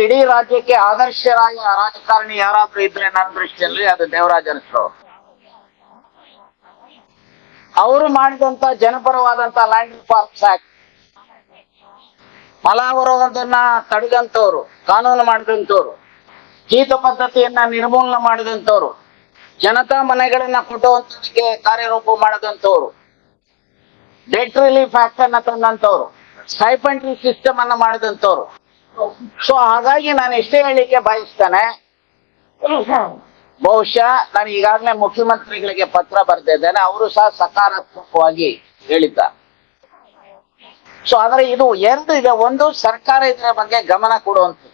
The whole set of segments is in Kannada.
ಇಡೀ ರಾಜ್ಯಕ್ಕೆ ಆದರ್ಶರಾಗಿ ರಾಜಕಾರಣಿ ಯಾರಾದ್ರೂ ಇದ್ರೆ ನನ್ನ ದೃಷ್ಟಿಯಲ್ಲಿ ಅದು ದೇವರಾಜ ಅರಸು. ಅವರು ಮಾಡಿದಂತ ಜನಪರವಾದಂತ ಲ್ಯಾಂಡ್ ರಿಫಾರ್ಮ್ಸ್ ಆಕ್ಟ್, ಫಲಾವರೋಧನ ತಡೆದಂತವ್ರು, ಕಾನೂನು ಮಾಡಿದಂತವ್ರು, ಕೀಟ ಪದ್ಧತಿಯನ್ನ ನಿರ್ಮೂಲನೆ ಮಾಡಿದಂತವ್ರು, ಜನತಾ ಮನೆಗಳನ್ನ ಕೊಟ್ಟುವಂತದಕ್ಕೆ ಕಾರ್ಯರೂಪ ಮಾಡದಂತವ್ರು, ಡೆಟ್ ರಿಲೀಫ್ ಆಕ್ಟ್ ಅನ್ನ ತಂದಂತವ್ರು, ಸ್ಟೈಪೆಂಡರಿ ಸಿಸ್ಟಮ್ ಅನ್ನ ಮಾಡಿದಂತವ್ರು. ಸೊ ಹಾಗಾಗಿ ನಾನು ಎಷ್ಟೇ ಹೇಳಿಕೆ ಬಯಸ್ತೇನೆ, ಬಹುಶಃ ನಾನು ಈಗಾಗಲೇ ಮುಖ್ಯಮಂತ್ರಿಗಳಿಗೆ ಪತ್ರ ಬರೆದಿದ್ದೇನೆ, ಅವರು ಸಹ ಸಕಾರಾತ್ಮಕವಾಗಿ ಹೇಳಿದ್ದಾರೆ. ಸೊ ಆದ್ರೆ ಇದು ಎರಡು ಇದೆ. ಒಂದು, ಸರ್ಕಾರ ಇದರ ಬಗ್ಗೆ ಗಮನ ಕೊಡುವಂಥದ್ದು.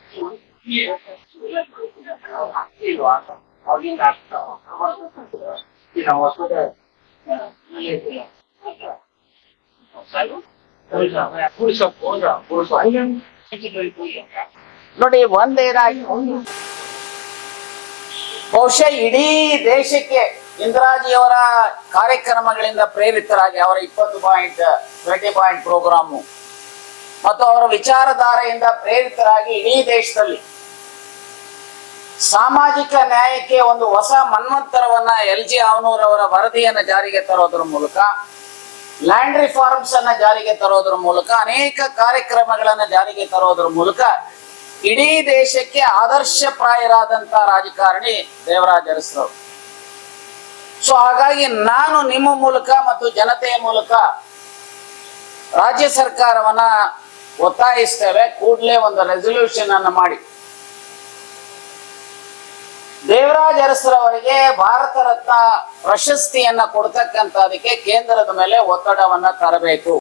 ನೋಡಿ, ಒಂದೇನಾಯ್ತು, ಬಹುಶಃ ಇಡೀ ದೇಶಕ್ಕೆ ಇಂದಿರಾಜಿಯವರ ಕಾರ್ಯಕ್ರಮಗಳಿಂದ ಪ್ರೇರಿತರಾಗಿ ಅವರ 20 ಪಾಯಿಂಟ್ ಪ್ರೋಗ್ರಾಮು ಮತ್ತು ಅವರ ವಿಚಾರಧಾರೆಯಿಂದ ಪ್ರೇರಿತರಾಗಿ ಇಡೀ ದೇಶದಲ್ಲಿ ಸಾಮಾಜಿಕ ನ್ಯಾಯಕ್ಕೆ ಒಂದು ಹೊಸ ಮನ್ವಂತರವನ್ನ LG ಆವನೂರ್ ಅವರ ವರದಿಯನ್ನ ಜಾರಿಗೆ ತರೋದ್ರ ಮೂಲಕ, ಲ್ಯಾಂಡ್ ರಿಫಾರ್ಮ್ಸ್ ಅನ್ನ ಜಾರಿಗೆ ತರೋದ್ರ ಮೂಲಕ, ಅನೇಕ ಕಾರ್ಯಕ್ರಮಗಳನ್ನ ಜಾರಿಗೆ ತರೋದ್ರ ಮೂಲಕ ಇಡೀ ದೇಶಕ್ಕೆ ಆದರ್ಶಪ್ರಾಯರಾದಂತ ರಾಜಕಾರಣಿ ದೇವರಾಜ ಅರಸು. ಸೊ ಹಾಗಾಗಿ ನಾನು ನಿಮ್ಮ ಮೂಲಕ ಮತ್ತು ಜನತೆಯ ಮೂಲಕ ರಾಜ್ಯ ಸರ್ಕಾರವನ್ನ ಒತ್ತಾಯಿಸ್ತೇವೆ, ಕೂಡಲೇ ಒಂದು ರೆಸಲ್ಯೂಷನ್ ಅನ್ನು ಮಾಡಿ ದೇವರಾಜ ಅರಸರವರಿಗೆ ಭಾರತ ರತ್ನ ಪ್ರಶಸ್ತಿಯನ್ನ ಕೊಡ್ತಕ್ಕಂಥದಕ್ಕೆ ಕೇಂದ್ರದ ಮೇಲೆ ಒತ್ತಡವನ್ನ ತರಬೇಕು.